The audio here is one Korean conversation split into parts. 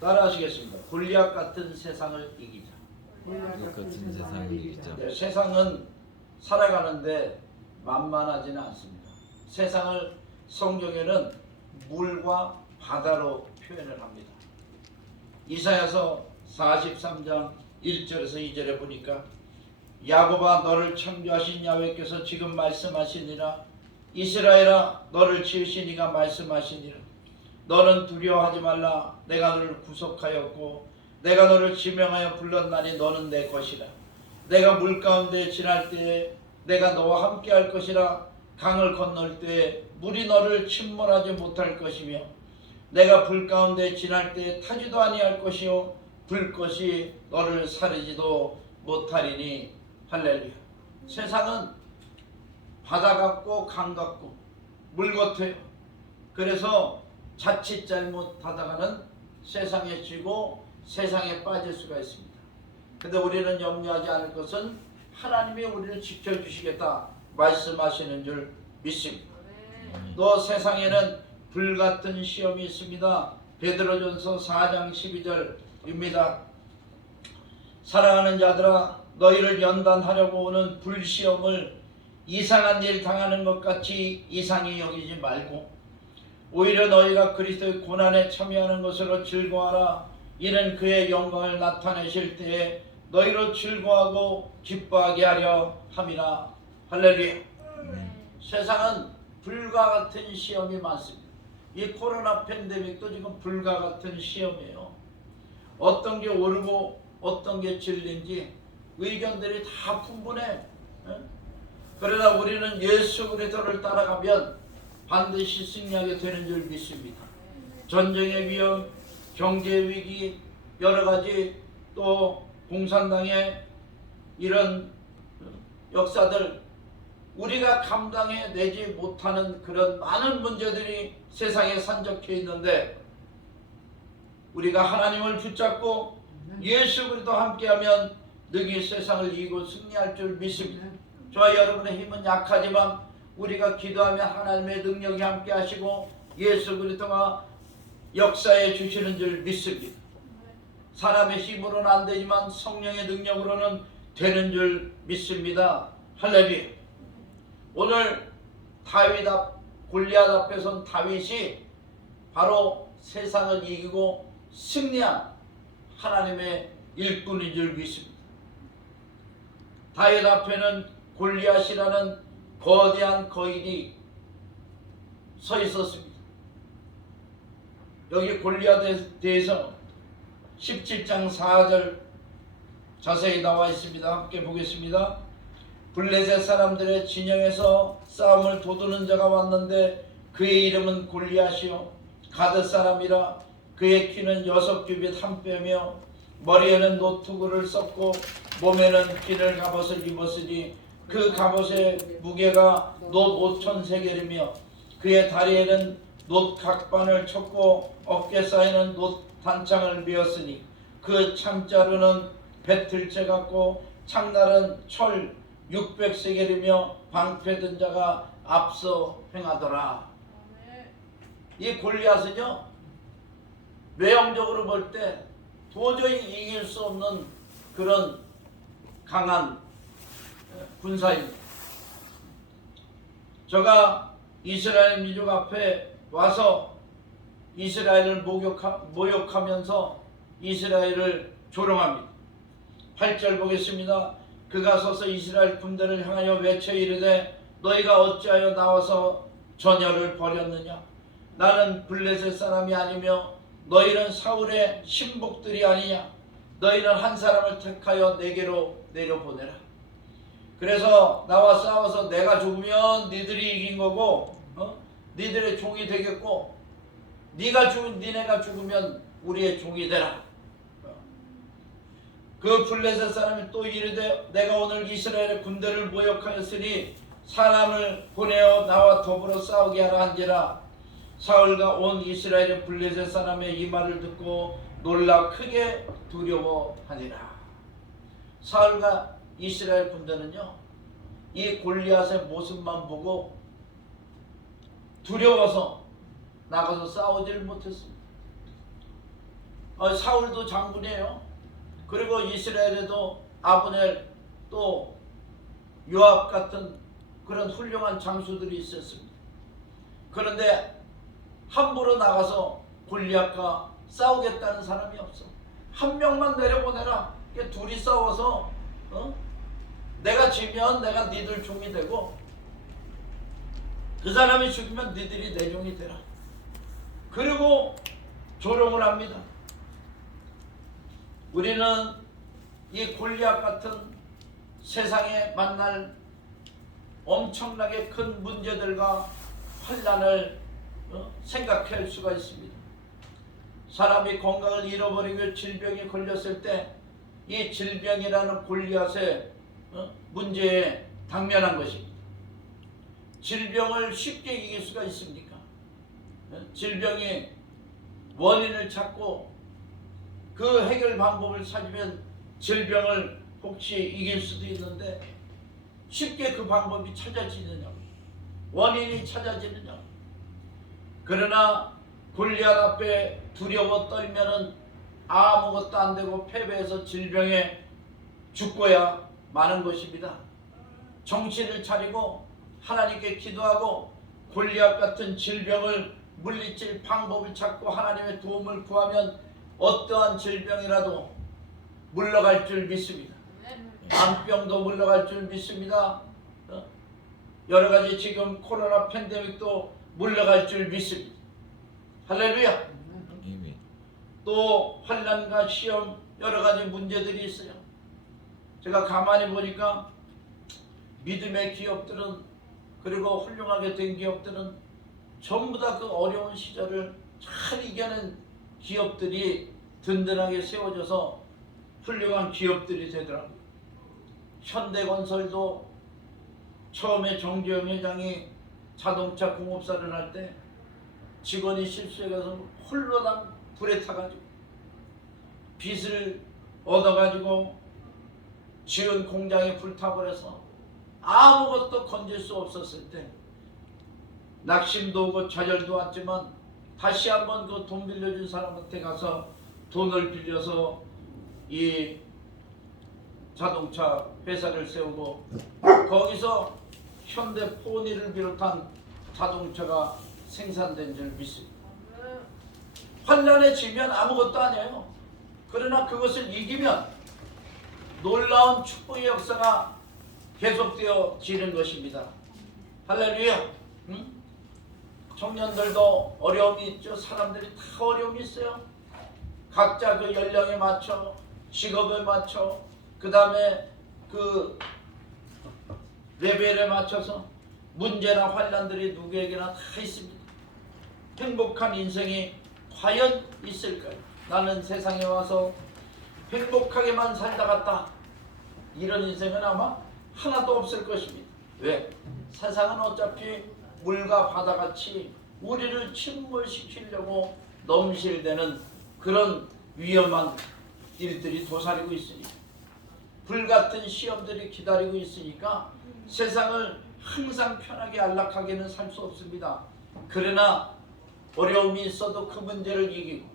따라하시겠습니다. 골리앗 같은 세상을 이기자. 골리앗 같은 세상을 이기자. 네, 세상은 살아가는데 만만하지는 않습니다. 세상을 성경에는 물과 바다로 표현을 합니다. 이사야서 43장 1절에서 2절에 보니까 야곱아 너를 창조하신 야훼께서 지금 말씀하시니라. 이스라엘아 너를 지으신 이가 말씀하시니라. 너는 두려워하지 말라. 내가 너를 구속하였고 내가 너를 지명하여 불렀나니 너는 내 것이라. 내가 물 가운데 지날 때에 내가 너와 함께 할 것이라. 강을 건널 때에 물이 너를 침몰하지 못할 것이며 내가 불 가운데 지날 때에 타지도 아니할 것이요 불꽃이 너를 사르지도 못하리니. 할렐루야. 세상은 바다 같고 강 같고 물 같아요. 그래서 자칫 잘못하다가는 세상에 쥐고 세상에 빠질 수가 있습니다. 근데 우리는 염려하지 않을 것은 하나님이 우리를 지켜주시겠다 말씀하시는 줄 믿습니다. 또 세상에는 불같은 시험이 있습니다. 베드로전서 4장 12절입니다. 사랑하는 자들아 너희를 연단하려고 오는 불시험을 이상한 일 당하는 것 같이 이상히 여기지 말고 오히려 너희가 그리스도의 고난에 참여하는 것으로 즐거워하라. 이는 그의 영광을 나타내실 때에 너희로 즐거워하고 기뻐하게 하려 함이라. 할렐루야. 세상은 불과 같은 시험이 많습니다. 이 코로나 팬데믹도 지금 불과 같은 시험이에요. 어떤 게 옳고 어떤 게 진리인지 의견들이 다 분분해. 그러나 우리는 예수 그리스도를 따라가면 반드시 승리하게 되는 줄 믿습니다. 전쟁의 위험, 경제 위기, 여러 가지 또 공산당의 이런 역사들 우리가 감당해내지 못하는 그런 많은 문제들이 세상에 산적해 있는데 우리가 하나님을 붙잡고 예수 그리스도와 함께하면 능히 세상을 이기고 승리할 줄 믿습니다. 저와 여러분의 힘은 약하지만 우리가 기도하면 하나님의 능력이 함께 하시고 예수 그리스도가 역사해 주시는 줄 믿습니다. 사람의 힘으로는 안 되지만 성령의 능력으로는 되는 줄 믿습니다. 할렐루야. 오늘 골리앗 앞에 선 다윗이 바로 세상을 이기고 승리한 하나님의 일꾼인 줄 믿습니다. 다윗 앞에는 골리앗이라는 거대한 거인이 서 있었습니다. 여기 골리앗에 대해서 17장 4절 자세히 나와 있습니다. 함께 보겠습니다. 블레셋 사람들의 진영에서 싸움을 도두는 자가 왔는데 그의 이름은 골리앗이요 가드 사람이라. 그의 키는 6규빗 한 뼘이며 머리에는 노투구를 썼고 몸에는 비늘 갑옷을 입었으니 그 갑옷의 무게가 놋 5,000세겔이며 그의 다리에는 놋 각반을 쳤고 어깨 사이는 놋 단창을 메었으니 그 창자루는 배틀채 같고 창날은 철 600세겔이며 방패 든 자가 앞서 행하더라. 이 골리앗은요 외형적으로 볼 때 도저히 이길 수 없는 그런 강한 군사입니다. 저가 이스라엘 민족 앞에 와서 이스라엘을 모욕하면서 이스라엘을 조롱합니다. 8절 보겠습니다. 그가 서서 이스라엘 군대를 향하여 외쳐 이르되 너희가 어찌하여 나와서 전열을 벌였느냐. 나는 블레셋 사람이 아니며 너희는 사울의 신복들이 아니냐. 너희는 한 사람을 택하여 내게로 내려보내라. 그래서 나와 싸워서 내가 죽으면 니들이 이긴 거고 니들의 종이 되겠고 니네가 죽으면 우리의 종이 되라. 그 블레셋 사람이 또 이르되 내가 오늘 이스라엘의 군대를 모욕하였으니 사람을 보내어 나와 더불어 싸우게 하라 한지라. 사울과 온 이스라엘의 블레셋 사람의 이 말을 듣고 놀라 크게 두려워하니라. 사울과 이스라엘 군대는요 이 골리앗의 모습만 보고 두려워서 나가서 싸우지를 못했습니다. 사울도 장군이에요. 그리고 이스라엘에도 아브넬 또 요압 같은 그런 훌륭한 장수들이 있었습니다. 그런데 함부로 나가서 골리앗과 싸우겠다는 사람이 없어. 한 명만 내려보내라. 둘이 싸워서 내가 지면 내가 니들 종이 되고 그 사람이 죽으면 니들이 내 종이 되라. 그리고 조롱을 합니다. 우리는 이 골리앗 같은 세상에 만날 엄청나게 큰 문제들과 환난을 생각할 수가 있습니다. 사람이 건강을 잃어버리고 질병에 걸렸을 때 이 질병이라는 골리앗의 문제에 당면한 것입니다. 질병을 쉽게 이길 수가 있습니까? 질병이 원인을 찾고 그 해결 방법을 찾으면 질병을 혹시 이길 수도 있는데 쉽게 그 방법이 찾아지느냐고, 원인이 찾아지느냐고. 그러나 골리앗 앞에 두려워 떨면은 아무것도 안 되고 패배해서 질병에 죽고야 마는 것입니다. 정신을 차리고 하나님께 기도하고 골리앗 같은 질병을 물리칠 방법을 찾고 하나님의 도움을 구하면 어떠한 질병이라도 물러갈 줄 믿습니다. 암병도 물러갈 줄 믿습니다. 여러 가지 지금 코로나 팬데믹도 물러갈 줄 믿습니다. 할렐루야. 또 환난과 시험 여러 가지 문제들이 있어요. 제가 가만히 보니까 믿음의 기업들은 그리고 훌륭하게 된 기업들은 전부 다 그 어려운 시절을 잘 이겨낸 기업들이 든든하게 세워져서 훌륭한 기업들이 되더라고요. 현대건설도 처음에 정주영 회장이 자동차 공업사를 할 때 직원이 실수해서 홀로당 불에 타가지고 빚을 얻어가지고 지은 공장에 불타버려서 아무것도 건질 수 없었을 때 낙심도 오고 좌절도 왔지만 다시 한번 그 돈 빌려준 사람한테 가서 돈을 빌려서 이 자동차 회사를 세우고 거기서 현대 포니를 비롯한 자동차가 생산된 줄 믿습니다. 환난에 지면 아무것도 아니에요. 그러나 그것을 이기면 놀라운 축복의 역사가 계속되어지는 것입니다. 할렐루야. 청년들도 어려움이 있죠. 사람들이 다 어려움이 있어요. 각자 그 연령에 맞춰 직업에 맞춰 그 다음에 그 레벨에 맞춰서 문제나 환난들이 누구에게나 다 있습니다. 행복한 인생이 과연 있을까요? 나는 세상에 와서 행복하게만 살다 갔다. 이런 인생은 아마 하나도 없을 것입니다. 왜? 세상은 어차피 물과 바다같이 우리를 침몰시키려고 넘실대는 그런 위험한 일들이 도사리고 있으니까, 불같은 시험들이 기다리고 있으니까 세상을 항상 편하게 안락하게는 살 수 없습니다. 그러나 어려움이 있어도 그 문제를 이기고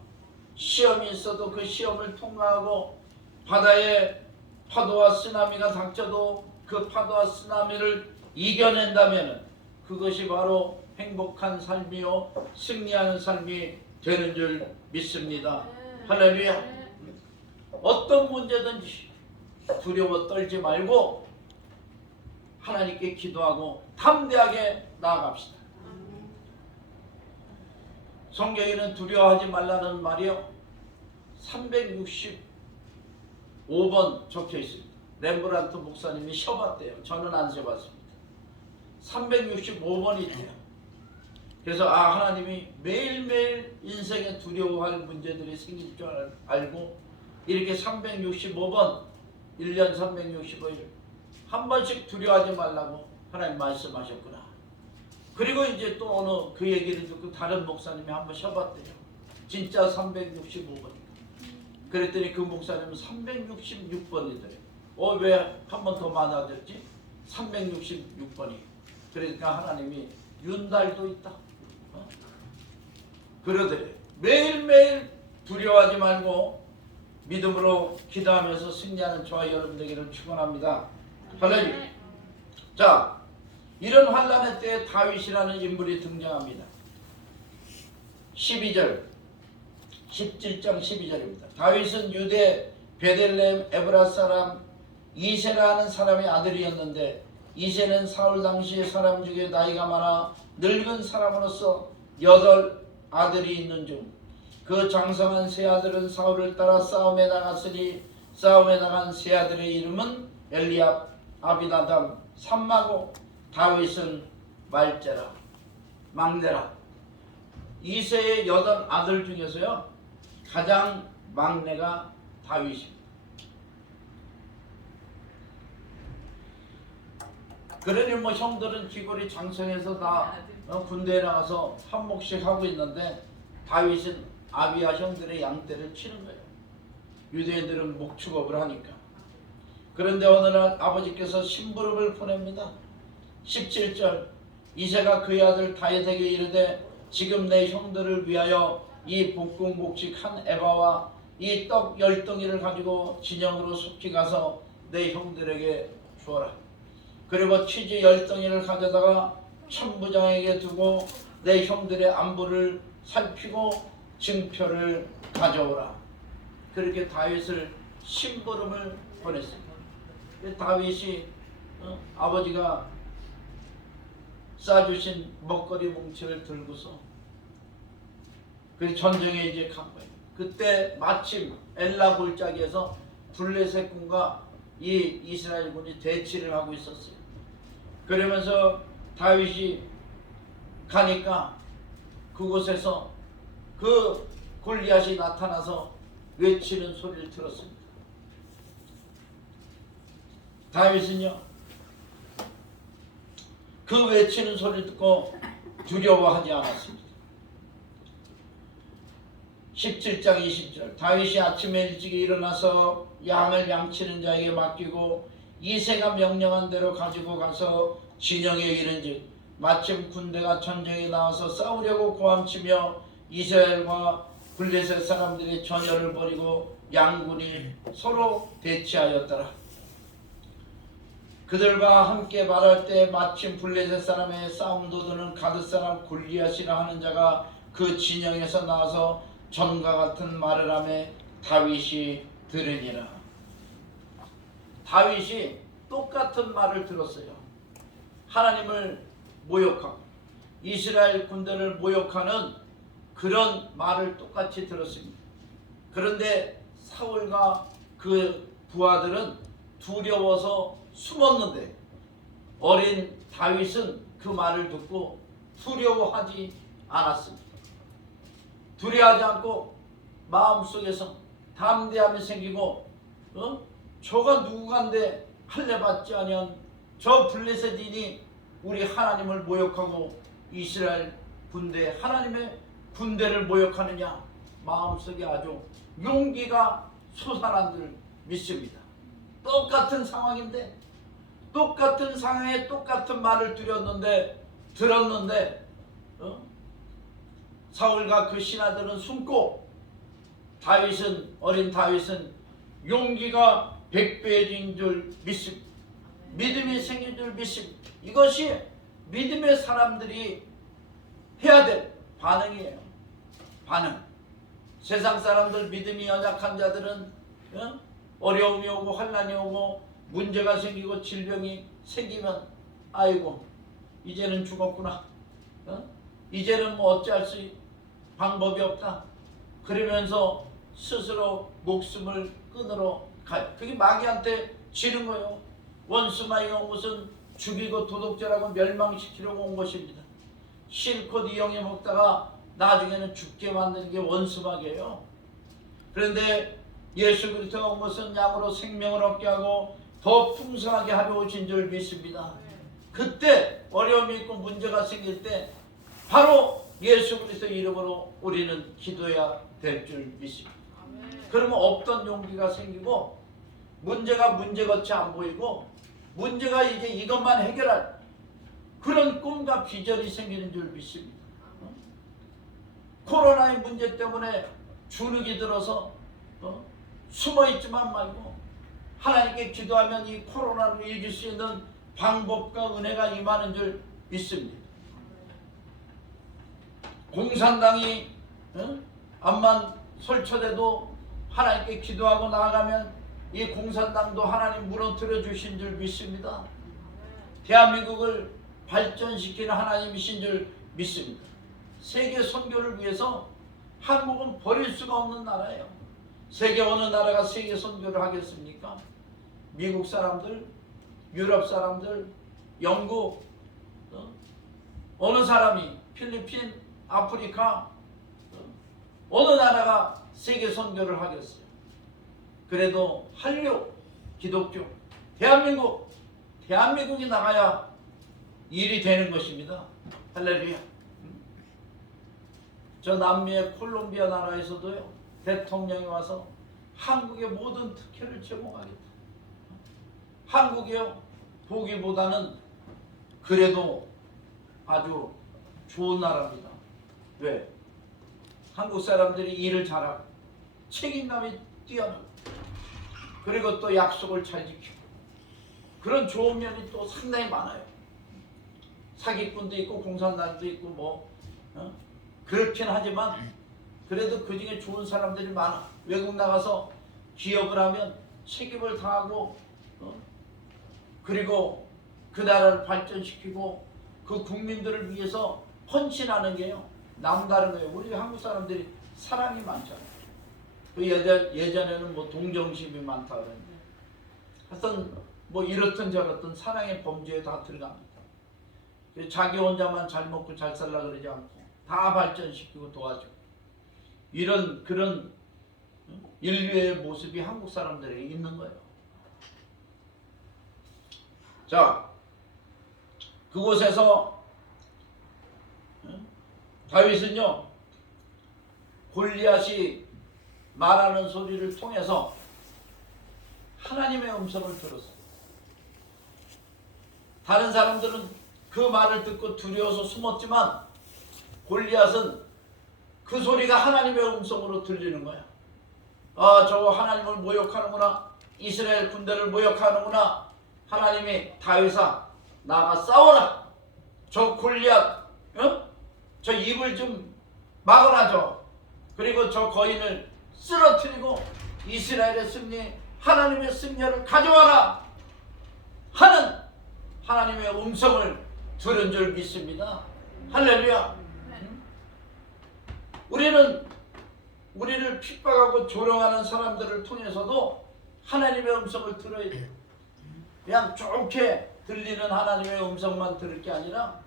시험이 있어도 그 시험을 통과하고 바다에 파도와 쓰나미가 닥쳐도 그 파도와 쓰나미를 이겨낸다면 그것이 바로 행복한 삶이요 승리하는 삶이 되는 줄 믿습니다. 할렐루야. 어떤 문제든지 두려워 떨지 말고 하나님께 기도하고 담대하게 나아갑시다. 성경에는 두려워하지 말라는 말이요 365번 적혀 있습니다. 렘브란트 목사님이 쉬어봤대요. 저는 안 쉬어봤습니다. 365번이 있대요. 그래서 하나님이 매일매일 인생에 두려워할 문제들이 생길 줄 알고 이렇게 365번 1년 365일 한 번씩 두려워하지 말라고 하나님 말씀하셨구나. 그리고 이제 또 어느 그 얘기를 듣고 다른 목사님이 한번 쉬어봤대요. 진짜 365번이다. 그랬더니 그 목사님은 366번이더래요. 왜 한 번 더 많아졌지? 366번이. 그러니까 하나님이 윤달도 있다. 그러더래요. 매일매일 두려워하지 말고 믿음으로 기도하면서 승리하는 저와 여러분 되기를 축원합니다. 할렐루야. 자, 이런 환난의 때에 다윗이라는 인물이 등장합니다. 12절 17장 12절입니다. 다윗은 유대 베들레헴 에브라 사람 이세라는 사람의 아들이었는데 이세는 사울 당시 사람 중에 나이가 많아 늙은 사람으로서 8 아들이 있는 중 그 장성한 세 아들은 사울을 따라 싸움에 나갔으니 싸움에 나간 세 아들의 이름은 엘리압, 아비나답, 삼마고 다윗은 말제라, 막내라. 이세의 8 아들 중에서요 가장 막내가 다윗입니다. 그러니 뭐 형들은 귀골이 장성해서 다 군대에 나가서 한 몫씩 하고 있는데 다윗은 아비와 형들의 양떼를 치는 거예요. 유대인들은 목축업을 하니까. 그런데 어느 날 아버지께서 심부름을 보냅니다. 17절 이새가 그의 아들 다윗에게 이르되 지금 내 형들을 위하여 이 볶음곡식 한 에바와 이 떡 10덩이를 가지고 진영으로 속히 가서 내 형들에게 주어라. 그리고 치즈 10덩이를 가져다가 천부장에게 두고 내 형들의 안부를 살피고 증표를 가져오라. 그렇게 다윗을 심부름을 보냈습니다. 다윗이 아버지가 싸주신 먹거리 뭉치를 들고서 그 전쟁에 이제 간 거예요. 그때 마침 엘라 골짜기에서 블레셋 군과 이 이스라엘 군이 대치를 하고 있었어요. 그러면서 다윗이 가니까 그곳에서 그 골리앗이 나타나서 외치는 소리를 들었습니다. 다윗은요 그 외치는 소리를 듣고 두려워하지 않았습니다. 17장 20절 다윗이 아침에 일찍 일어나서 양을 양치는 자에게 맡기고 이새가 명령한 대로 가지고 가서 진영에 이른즉 마침 군대가 전쟁에 나와서 싸우려고 고함치며 이스라엘과 블레셋 사람들이 전열을 벌이고 양군이 서로 대치하였더라. 그들과 함께 말할 때 마침 블레셋 사람의 싸움 도두는 가드 사람 골리앗이라 하는 자가 그 진영에서 나와서 전과 같은 말을 하며 다윗이 들으니라. 다윗이 똑같은 말을 들었어요. 하나님을 모욕하고 이스라엘 군대를 모욕하는 그런 말을 똑같이 들었습니다. 그런데 사울과 그 부하들은 두려워서 숨었는데 어린 다윗은 그 말을 듣고 두려워하지 않았습니다. 두려워하지 않고 마음속에서 담대함이 생기고 저가 누구간데 할례 받지 아니한 저 블레셋인이 우리 하나님을 모욕하고 이스라엘 군대 하나님의 군대를 모욕하느냐 마음속에 아주 용기가 솟아난 줄 믿습니다. 똑같은 상황인데 똑같은 상황에 똑같은 말을 들었는데 사울과 그 신하들은 숨고 어린 다윗은 용기가 100배인 줄 믿습니다. 믿음이 생긴 줄 믿습니다. 이것이 믿음의 사람들이 해야 될 반응이에요. 반응. 세상 사람들 믿음이 연약한 자들은 어려움이 오고 환난이 오고 문제가 생기고 질병이 생기면 아이고 이제는 죽었구나. 이제는 뭐 어찌할 수 방법이 없다. 그러면서 스스로 목숨을 끊으러 가요. 그게 마귀한테 지는 거예요. 원수마귀 온 것은 죽이고 도둑질하고 멸망시키려고 온 것입니다. 실컷 이용해 먹다가 나중에는 죽게 만드는 게 원수마귀예요. 그런데 예수 그리스도가 온 것은 양으로 생명을 얻게 하고 더 풍성하게 하려 오신 줄 믿습니다. 그때 어려움이 있고 문제가 생길 때 바로 예수 그리스도 이름으로 우리는 기도해야 될 줄 믿습니다. 그러면 없던 용기가 생기고 문제가 문제같이 안 보이고 문제가 이제 이것만 해결할 그런 꿈과 비전이 생기는 줄 믿습니다. 코로나의 문제 때문에 주눅이 들어서 숨어있지만 말고 하나님께 기도하면 이 코로나를 이길 수 있는 방법과 은혜가 임하는 줄 믿습니다. 공산당이 암만 설쳐돼도 하나님께 기도하고 나아가면 이 공산당도 하나님 무너뜨려 주신 줄 믿습니다. 대한민국을 발전시키는 하나님이신 줄 믿습니다. 세계 선교를 위해서 한국은 버릴 수가 없는 나라예요. 세계 어느 나라가 세계 선교를 하겠습니까? 미국 사람들, 유럽 사람들, 영국, 어느 사람이 필리핀, 아프리카, 어느 나라가 세계 선교를 하겠어요. 그래도 한류, 기독교, 대한민국이 나가야 일이 되는 것입니다. 할렐루야. 저 남미의 콜롬비아 나라에서도요, 대통령이 와서 한국의 모든 특혜를 제공하겠다. 한국이요, 보기보다는 그래도 아주 좋은 나라입니다. 왜? 한국 사람들이 일을 잘하고 책임감이 뛰어나고 그리고 또 약속을 잘 지키고 그런 좋은 면이 또 상당히 많아요. 사기꾼도 있고 공산당도 있고 뭐 그렇긴 하지만 그래도 그 중에 좋은 사람들이 많아. 외국 나가서 기업을 하면 책임을 다하고 그리고 그 나라를 발전시키고 그 국민들을 위해서 헌신하는 게요 남다른 거예요. 우리 한국 사람들이 사랑이 많잖아요. 그 예전에는 뭐 동정심이 많다 그러는데 하여튼 뭐 이렇든 저렇든 사랑의 범주에 다 들어갑니다. 자기 혼자만 잘 먹고 잘 살라 그러지 않고 다 발전시키고 도와주고 이런 그런 인류의 모습이 한국 사람들에게 있는 거예요. 자, 그곳에서 다윗은요 골리앗이 말하는 소리를 통해서 하나님의 음성을 들었어요. 다른 사람들은 그 말을 듣고 두려워서 숨었지만 골리앗은 그 소리가 하나님의 음성으로 들리는 거야. 아, 저 하나님을 모욕하는구나. 이스라엘 군대를 모욕하는구나. 하나님이 다윗아 나가 싸워라. 저 골리앗 저 입을 좀 막아놔줘. 그리고 저 거인을 쓰러뜨리고 이스라엘의 승리, 하나님의 승리를 가져와라 하는 하나님의 음성을 들은 줄 믿습니다. 할렐루야. 우리를 핍박하고 조롱하는 사람들을 통해서도 하나님의 음성을 들어야 돼요. 그냥 좋게 들리는 하나님의 음성만 들을 게 아니라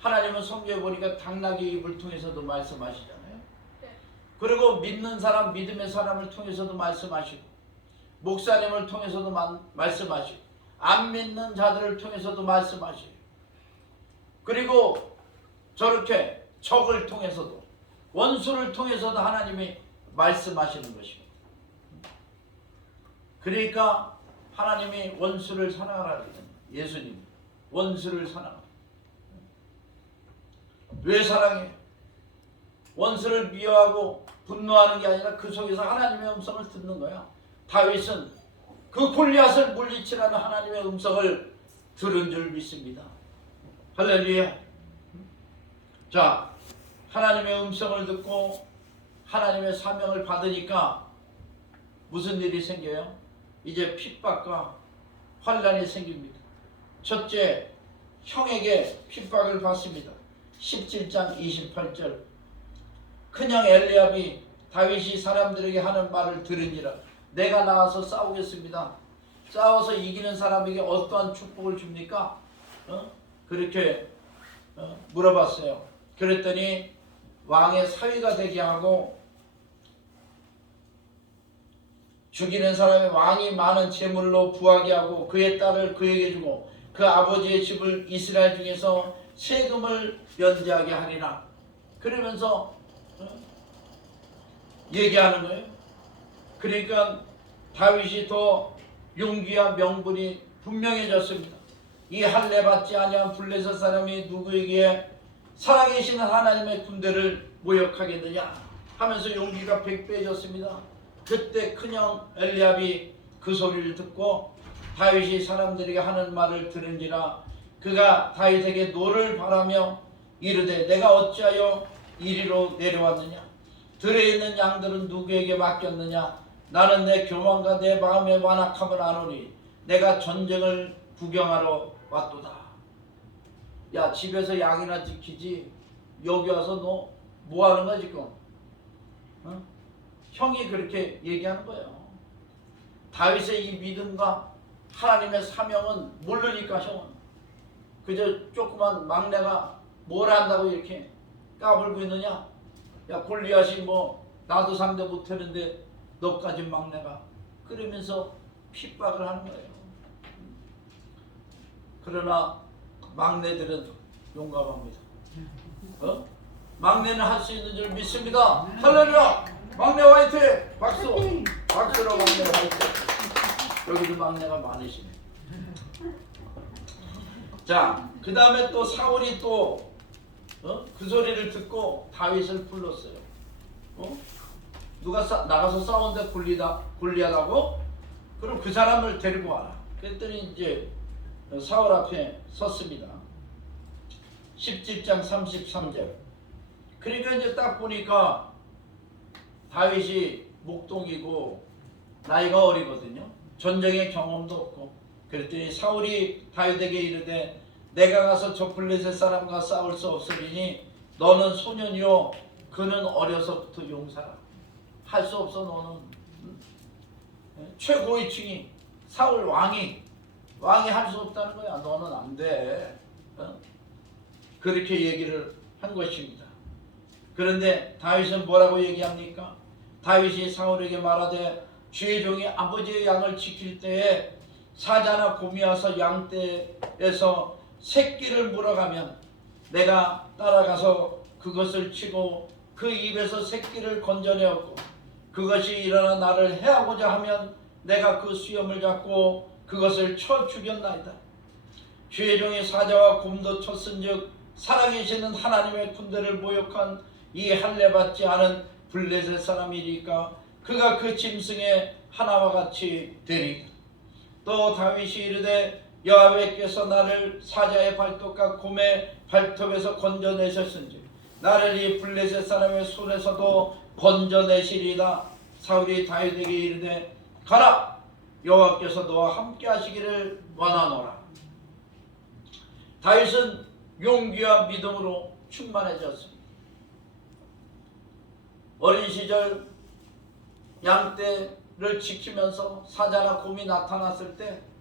하나님은 성경에 보니까 당나귀 입을 통해서도 말씀하시잖아요. 그리고 믿는 사람, 믿음의 사람을 통해서도 말씀하시고 목사님을 통해서도 말씀하시고 안 믿는 자들을 통해서도 말씀하시고 그리고 저렇게 적을 통해서도 원수를 통해서도 하나님이 말씀하시는 것입니다. 그러니까 하나님이 원수를 사랑하라 그러잖아요. 예수님 원수를 사랑하라. 왜 사랑해? 원수를 미워하고 분노하는 게 아니라 그 속에서 하나님의 음성을 듣는 거야. 다윗은 그 골리앗을 물리치라는 하나님의 음성을 들은 줄 믿습니다. 할렐루야. 자, 하나님의 음성을 듣고 하나님의 사명을 받으니까 무슨 일이 생겨요? 이제 핍박과 환난이 생깁니다. 첫째, 형에게 핍박을 받습니다. 17장 28절 큰형 엘리압이 다윗이 사람들에게 하는 말을 들으니라. 내가 나와서 싸우겠습니다. 싸워서 이기는 사람에게 어떠한 축복을 줍니까? 그렇게 물어봤어요. 그랬더니 왕의 사위가 되게 하고 죽이는 사람의 왕이 많은 재물로 부하게 하고 그의 딸을 그에게 주고 그 아버지의 집을 이스라엘 중에서 세금을 면제하게 하리라. 그러면서 얘기하는 거예요. 그러니까 다윗이 더 용기와 명분이 분명해졌습니다. 이 할례 받지 아니한 블레셋 사람이 누구에게 살아계시는 하나님의 군대를 모욕하겠느냐? 하면서 용기가 100배해졌습니다. 그때 큰형 엘리압이 그 소리를 듣고 다윗이 사람들에게 하는 말을 들은지라 그가 다윗에게 노를 바라며 이르되 내가 어찌하여 이리로 내려왔느냐? 들에 있는 양들은 누구에게 맡겼느냐? 나는 내 교만과 내 마음의 완악함을 아노니 내가 전쟁을 구경하러 왔도다. 야, 집에서 양이나 지키지 여기 와서 너 뭐 하는 거야 지금? 어? 형이 그렇게 얘기하는 거예요. 다윗의 이 믿음과 하나님의 사명은 모르니까 형은 그저 조그만 막내가 뭘 한다고 이렇게 까불고 있느냐? 야, 골리앗이 뭐 나도 상대 못하는데 너까지 막내가, 그러면서 핍박을 하는 거예요. 그러나 막내들은 용감합니다. 막내는 할 수 있는 줄 믿습니다. 할렐루야! 막내 화이팅! 박수! 박수로 막내 화이팅! 여기도 막내가 많으시네. 자, 그 다음에 또 사울이 또 그 소리를 듣고 다윗을 불렀어요. 누가 나가서 싸우는데 골리앗하고? 그럼 그 사람을 데리고 와라. 그랬더니 이제 사울 앞에 섰습니다. 10장 33절. 그러니까 이제 딱 보니까 다윗이 목동이고 나이가 어리거든요. 전쟁의 경험도 없고. 그랬더니 사울이 다윗에게 이르되 내가 가서 저 블레셋 사람과 싸울 수 없으리니 너는 소년이요 그는 어려서부터 용사라. 할 수 없어 너는. 최고위층이 사울 왕이 할 수 없다는 거야. 너는 안 돼. 그렇게 얘기를 한 것입니다. 그런데 다윗은 뭐라고 얘기합니까? 다윗이 사울에게 말하되 주의 종이 아버지의 양을 지킬 때에 사자나 곰이 와서 양떼에서 새끼를 물어가면 내가 따라가서 그것을 치고 그 입에서 새끼를 건져내었고 그것이 일어나 나를 해하고자 하면 내가 그 수염을 잡고 그것을 쳐 죽였나이다. 주의 종이 사자와 곰도 쳤은즉 살아계시는 하나님의 군대를 모욕한 이 할례받지 않은 블레셋 사람이니까 그가 그 짐승의 하나와 같이 되리이다. 또 다윗이 이르되 여호와께서 나를 사자의 발톱과 곰의 발톱에서 건져내셨은지 나를 이 블레셋 사람의 손에서도 건져내시리이다. 사울이 다윗에게 이르되 가라, 여호와께서 너와 함께 하시기를 원하노라. 다윗은 용기와 믿음으로 충만해졌습니다. 어린 시절 양떼를 지키면서 사자나 곰이 나타났을 때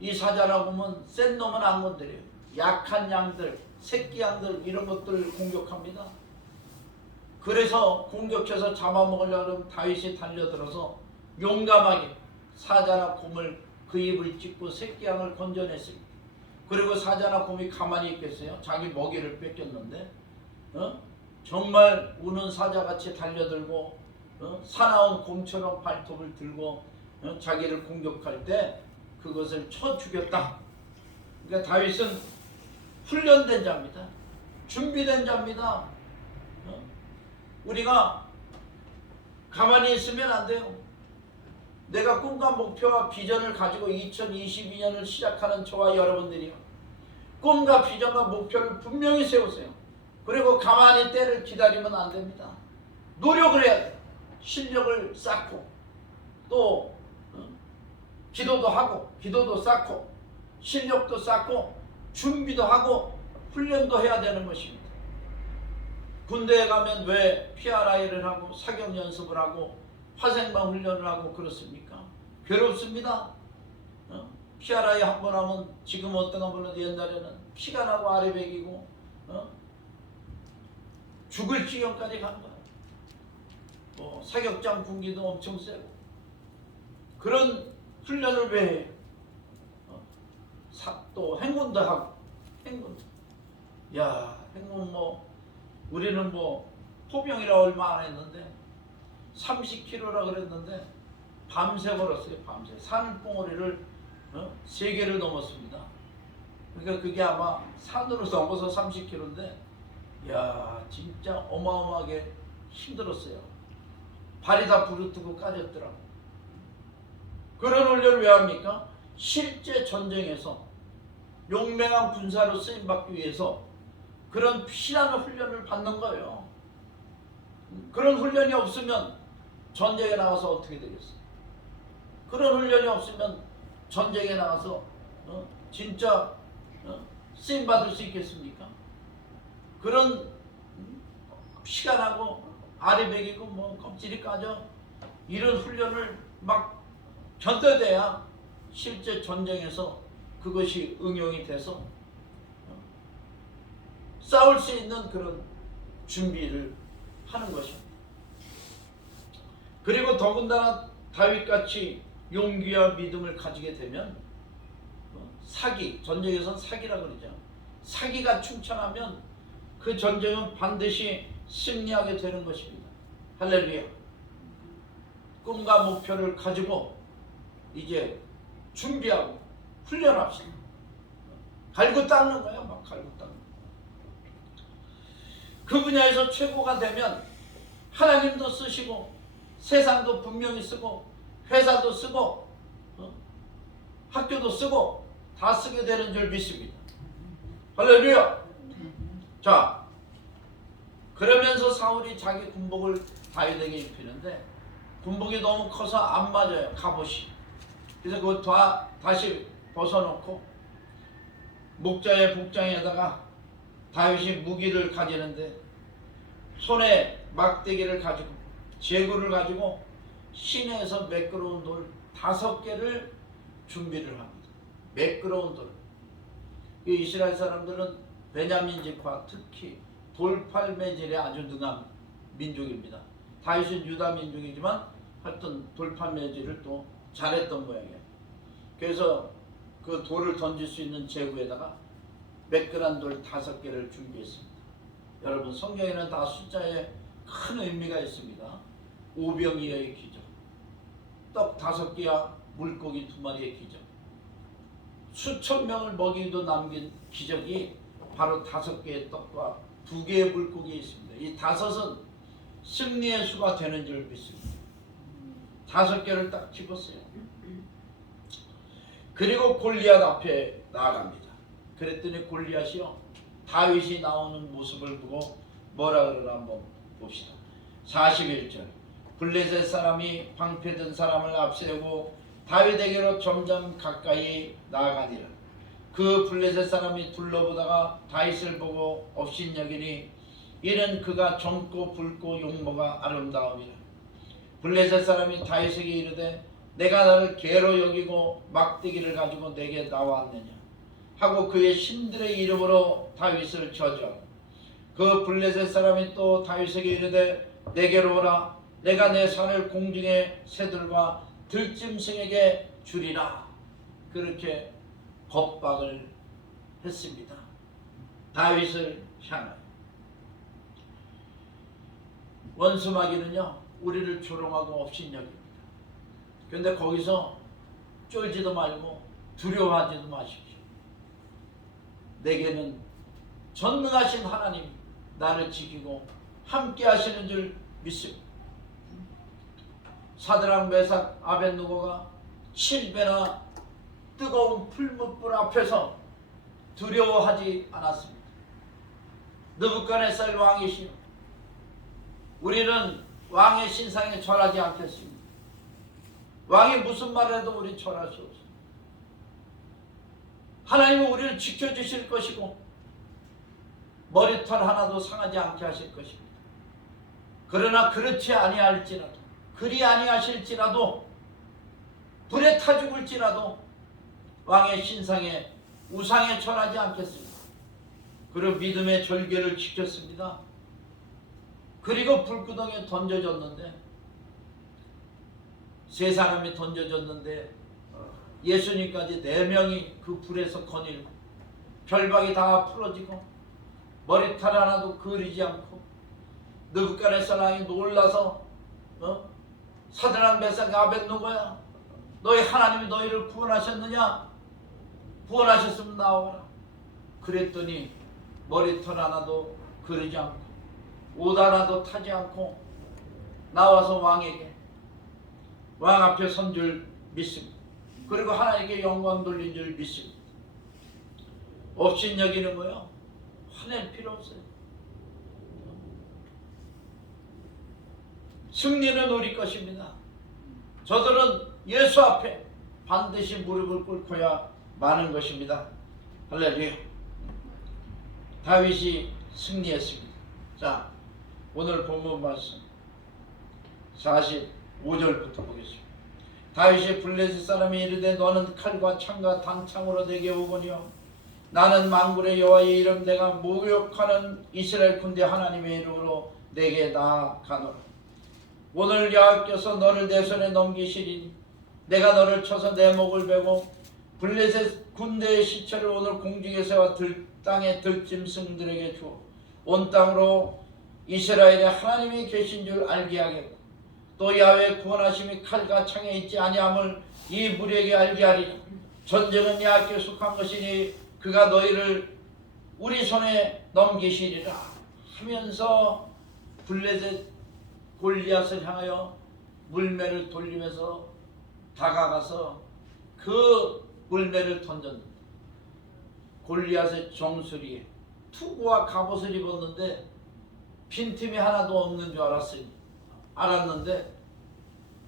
이 사자나 곰은 센 놈은 안 건드려요. 약한 양들, 새끼 양들 이런 것들을 공격합니다. 그래서 공격해서 잡아먹으려고 하면 다윗이 달려들어서 용감하게 사자나 곰을 그 입을 찢고 새끼 양을 건져냈습니다. 그리고 사자나 곰이 가만히 있겠어요? 자기 먹이를 뺏겼는데 정말 우는 사자같이 달려들고 사나운 곰처럼 발톱을 들고 자기를 공격할 때 그것을 쳐 죽였다. 그러니까 다윗은 훈련된 자입니다. 준비된 자입니다. 우리가 가만히 있으면 안 돼요. 내가 꿈과 목표와 비전을 가지고 2022년을 시작하는 저와 여러분들이요, 꿈과 비전과 목표를 분명히 세우세요. 그리고 가만히 때를 기다리면 안 됩니다. 노력을 해야 돼요. 실력을 쌓고 또 기도도 하고 기도도 쌓고 실력도 쌓고 준비도 하고 훈련도 해야 되는 것입니다. 군대에 가면 왜 PRI를 하고 사격 연습을 하고 화생방 훈련을 하고 그렇습니까? 괴롭습니다. PRI 한 번 하면 지금 어떤 거 몰라도 옛날에는 피가 나고 아래백이고 죽을 지경까지 간 거예요. 사격장 군기도 엄청 세고 그런 훈련을 왜 해요? 또 행군도 하고 행군. 야, 행군 우리는 포병이라 얼마 안 했는데 30km라 그랬는데 밤새 걸었어요. 밤새 산봉우리를 3개를 넘었습니다. 그러니까 그게 아마 산으로 넘어서 30km인데 야, 진짜 어마어마하게 힘들었어요. 발이 다 부르트고 까졌더라고. 그런 훈련을 왜 합니까? 실제 전쟁에서 용맹한 군사로 쓰임받기 위해서 그런 피나는 훈련을 받는 거예요. 그런 훈련이 없으면 전쟁에 나가서 어떻게 되겠어요? 그런 훈련이 없으면 전쟁에 나가서 진짜 쓰임받을 수 있겠습니까? 그런 피가 나고 알이 베기고 뭐 껍질이 까져 이런 훈련을 막 견뎌내야 실제 전쟁에서 그것이 응용이 돼서 싸울 수 있는 그런 준비를 하는 것입니다. 그리고 더군다나 다윗같이 용기와 믿음을 가지게 되면 사기, 전쟁에서는 사기라고 그러죠. 사기가 충천하면 그 전쟁은 반드시 승리하게 되는 것입니다. 할렐루야. 꿈과 목표를 가지고 이제 준비하고 훈련합시다. 갈고 닦는 거야. 막 갈고 닦는 거야. 그 분야에서 최고가 되면 하나님도 쓰시고 세상도 분명히 쓰고 회사도 쓰고 학교도 쓰고 다 쓰게 되는 줄 믿습니다. 할렐루야. 자, 그러면서 사울이 자기 군복을 다윗에게 입히는데 군복이 너무 커서 안 맞아요. 갑옷이. 그래서 그거 다시 벗어놓고 목자의 복장에다가 다윗이 무기를 가지는데 손에 막대기를 가지고 제구를 가지고 시내에서 매끄러운 돌 5개를 준비를 합니다. 매끄러운 돌. 이 이스라엘 사람들은 베냐민 지파 특히 돌팔 매질에 아주 능한 민족입니다. 다윗은 유다 민족이지만 하여튼 돌팔 매질을 또 잘했던 모양이에요. 그래서 그 돌을 던질 수 있는 제구에다가 매끈한 돌 5개를 준비했습니다. 여러분 성경에는 다 숫자에 큰 의미가 있습니다. 오병이어의 기적, 떡 5개와 물고기 2마리의 기적, 수천 명을 먹이도 남긴 기적이 바로 5개의 떡과 2개의 물고기에 있습니다. 이 5은 승리의 수가 되는 줄 믿습니다. 5개를 딱 집었어요. 그리고 골리앗 앞에 나아갑니다. 그랬더니 골리앗이요 다윗이 나오는 모습을 보고 뭐라 그러나 한번 봅시다. 41절 블레셋 사람이 방패든 사람을 앞세우고 다윗에게로 점점 가까이 나아가니라. 그 블레셋 사람이 둘러보다가 다윗을 보고 업신여기니 이는 그가 젊고 붉고 용모가 아름다움이라. 블레셋 사람이 다윗에게 이르되 내가 나를 개로 여기고 막대기를 가지고 내게 나왔느냐 하고 그의 신들의 이름으로 다윗을 저주하고 그 블레셋 사람이 또 다윗에게 이르되 내게로 오라 내가 내 산을 공중의 새들과 들짐승에게 주리라. 그렇게 겁박을 했습니다. 다윗을 향하여. 원수마귀는요 우리를 조롱하고 업신여깁니다. 그런데 거기서 쫄지도 말고 두려워하지도 마십시오. 내게는 전능하신 하나님 나를 지키고 함께 하시는 줄 믿습니다. 사드락 메삭 아벳느고가 7배나 뜨거운 풀무불 앞에서 두려워하지 않았습니다. 느부갓네살 왕이시여 우리는 왕의 신상에 절하지 않겠습니다. 왕이 무슨 말을 해도 우리 절할 수 없습니다. 하나님은 우리를 지켜주실 것이고 머리털 하나도 상하지 않게 하실 것입니다. 그러나 그렇지 아니할지라도 그리 아니하실지라도 불에 타 죽을지라도 왕의 신상에 우상에 절하지 않겠습니다. 그리고 믿음의 절개를 지켰습니다. 그리고 불구덩이에 던져졌는데 세 사람이 던져졌는데 예수님까지 4명이 그 불에서 거닐고 결박이 다 풀어지고 머리털 하나도 그리지 않고 느부갓네살 왕이 놀라서 사드락 메삭 아벳느고야 너희 하나님이 너희를 구원하셨느냐? 구원하셨으면 나오라. 그랬더니 머리털 하나도 그리지 않고 옷 하나도 타지 않고 나와서 왕에게 왕 앞에 선 줄 믿습니다. 그리고 하나님께 영광 돌린 줄 믿습니다. 업신여기는 거요. 화낼 필요 없어요. 승리는 우리 것입니다. 저들은 예수 앞에 반드시 무릎을 꿇고야 마는 것입니다. 할렐루야. 다윗이 승리했습니다. 자, 오늘 본문 말씀 45절부터 보겠습니다. 다윗이 블레셋 사람이 이르되 너는 칼과 창과 단창으로 내게 오거니와 나는 만군의 여호와의 이름 내가 모욕하는 이스라엘 군대 하나님의 이름으로 내게 나아가노라. 오늘 여호와께서 너를 내 손에 넘기시리니 내가 너를 쳐서 내 목을 베고 블레셋 군대의 시체를 오늘 공중에 세워 땅의 들짐승들에게 주어 온 땅으로 이스라엘의 하나님이 계신 줄 알게 하겠고 또 야훼의 구원하심이 칼과 창에 있지 아니함을 이 무리에게 알게 하리라. 전쟁은 야훼께 속한 것이니 그가 너희를 우리 손에 넘기시리라 하면서 블레셋 골리앗을 향하여 물매를 돌리면서 다가가서 그 물매를 던졌는데 골리앗의 정수리에 투구와 갑옷을 입었는데 빈틈이 하나도 없는 줄 알았는데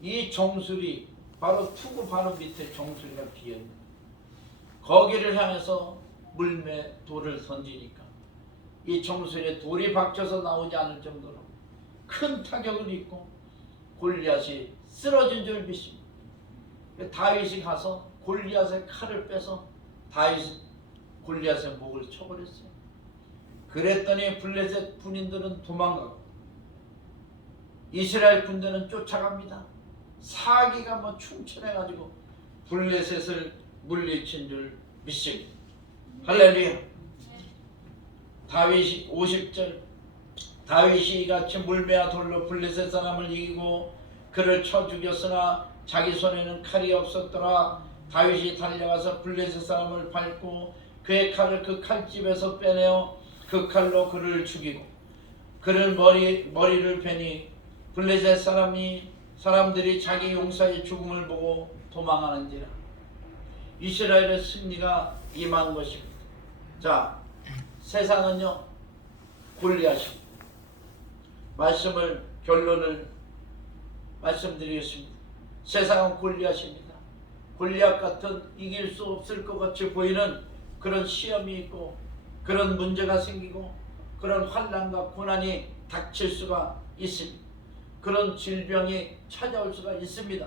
이 정수리 바로 투구 바로 밑에 정수리가 비어있는 거기를 향해서 물매 돌을 던지니까 이 정수리에 돌이 박혀서 나오지 않을 정도로 큰 타격을 입고 골리앗이 쓰러진 줄 믿습니다. 다윗이 가서 골리앗의 칼을 빼서 골리앗의 목을 쳐버렸어요. 그랬더니 블레셋 군인들은 도망가고 이스라엘 군대는 쫓아갑니다. 사기가 충천해가지고 블레셋을 물리친 줄 믿습니다. 할렐루야. 다윗이 50절 다윗이 이같이 물매와 돌로 블레셋 사람을 이기고 그를 쳐 죽였으나 자기 손에는 칼이 없었더라. 다윗이 달려가서 블레셋 사람을 밟고 그의 칼을 그 칼집에서 빼내어 그 칼로 그를 죽이고 그를 머리를 베니 블레셋 사람들이 자기 용사의 죽음을 보고 도망하는지라. 이스라엘의 승리가 임한 것입니다. 자, 세상은요 골리앗입니다. 결론을 말씀드리겠습니다. 세상은 골리앗입니다. 골리앗 같은 이길 수 없을 것 같이 보이는 그런 시험이 있고 그런 문제가 생기고 그런 환난과 고난이 닥칠 수가 있습니다. 그런 질병이 찾아올 수가 있습니다.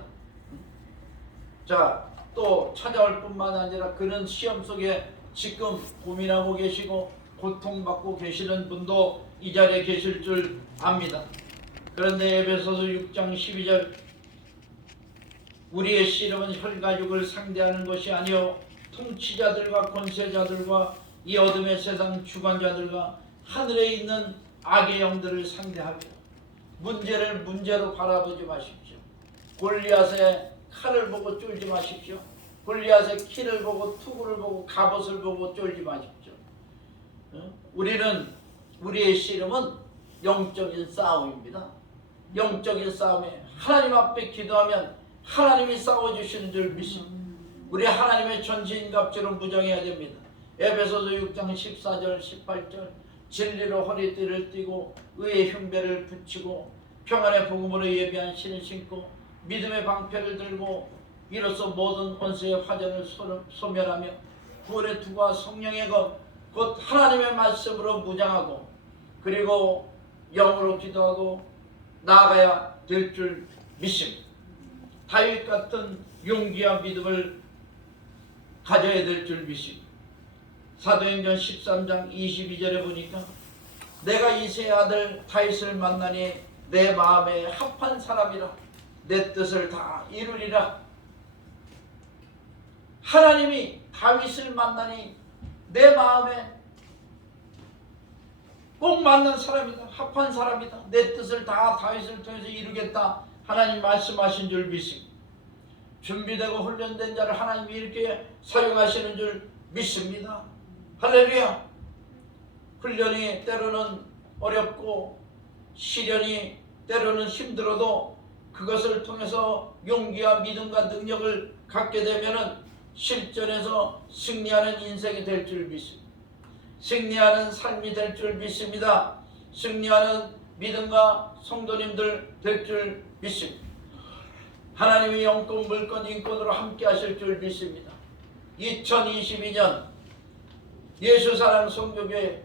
자, 또 찾아올 뿐만 아니라 그런 시험 속에 지금 고민하고 계시고 고통받고 계시는 분도 이 자리에 계실 줄 압니다. 그런데 에베소서 6장 12절 우리의 씨름은 혈가죽을 상대하는 것이 아니요 통치자들과 권세자들과 이 어둠의 세상 주관자들과 하늘에 있는 악의 영들을 상대하며 문제를 문제로 바라보지 마십시오. 골리앗의 칼을 보고 쫄지 마십시오. 골리앗의 키를 보고 투구를 보고 갑옷을 보고 쫄지 마십시오. 우리의 씨름은 영적인 싸움입니다. 영적인 싸움에 하나님 앞에 기도하면 하나님이 싸워주시는 줄 믿습니다. 우리 하나님의 전신갑주로 무장해야 됩니다. 에베소서 6장 14절 18절 진리로 허리띠를 띠고 의의 흉배를 붙이고 평안의 복음으로 예비한 신을 신고 믿음의 방패를 들고 이로써 모든 원수의 화전을 소멸하며 구원의 투구와 성령의 것 곧 하나님의 말씀으로 무장하고 그리고 영으로 기도하고 나아가야 될 줄 믿습니다. 다윗 같은 용기와 믿음을 가져야 될 줄 믿습니다. 사도행전 13장 22절에 보니까 내가 이새의 아들 다윗을 만나니 내 마음에 합한 사람이라 내 뜻을 다 이루리라. 하나님이 다윗을 만나니 내 마음에 꼭 맞는 사람이다. 합한 사람이다. 내 뜻을 다 다윗을 통해서 이루겠다. 하나님 말씀하신 줄 믿습니다. 준비되고 훈련된 자를 하나님이 이렇게 사용하시는 줄 믿습니다. 할렐루야. 훈련이 때로는 어렵고 시련이 때로는 힘들어도 그것을 통해서 용기와 믿음과 능력을 갖게 되면은 실전에서 승리하는 인생이 될 줄 믿습니다. 승리하는 삶이 될 줄 믿습니다. 승리하는 믿음과 성도님들 될 줄 믿습니다. 하나님의 영권, 물권, 인권으로 함께 하실 줄 믿습니다. 2022년 예수사랑 선교교회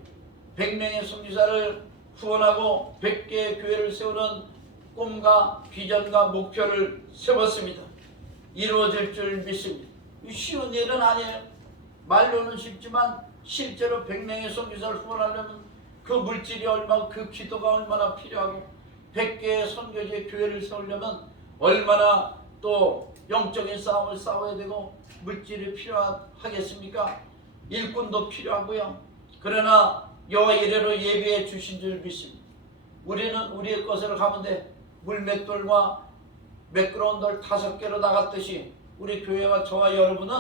100명의 선교사를 후원하고 100개의 교회를 세우는 꿈과 비전과 목표를 세웠습니다. 이루어질 줄 믿습니다. 쉬운 일은 아니에요. 말로는 쉽지만 실제로 100명의 선교사를 후원하려면 그 물질이 얼마고 그 기도가 얼마나 필요하고 100개의 선교지의 교회를 세우려면 얼마나 또 영적인 싸움을 싸워야 되고 물질이 필요하겠습니까? 일꾼도 필요하고요. 그러나 여호와 이레로 예비해 주신 줄 믿습니다. 우리는 우리의 것을 가운데 물맷돌과 매끄러운 돌 5개로 나갔듯이 우리 교회와 저와 여러분은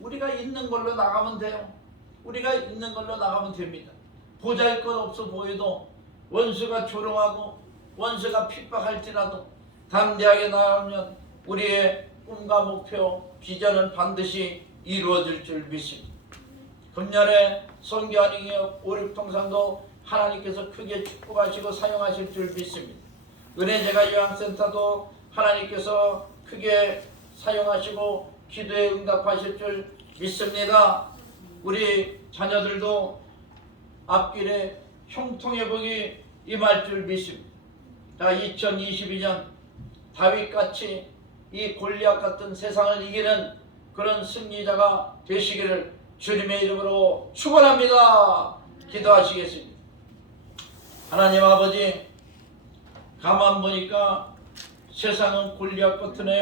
우리가 있는 걸로 나가면 돼요. 우리가 있는 걸로 나가면 됩니다. 보잘것 없어 보여도 원수가 조롱하고 원수가 핍박할지라도 담대하게 나가면 우리의 꿈과 목표, 비전은 반드시 이루어질 줄 믿습니다. 금년에 선교하는 오륙통상도 하나님께서 크게 축복하시고 사용하실 줄 믿습니다. 은혜제가 요양센터도 하나님께서 크게 사용하시고 기도에 응답하실 줄 믿습니다. 우리 자녀들도 앞길에 형통의 복이 임할 줄 믿습니다. 자, 2022년 다윗같이 이 골리앗 같은 세상을 이기는 그런 승리자가 되시기를 주님의 이름으로 축원합니다. 기도하시겠습니다. 하나님 아버지, 가만 보니까 세상은 골리앗 같으네요.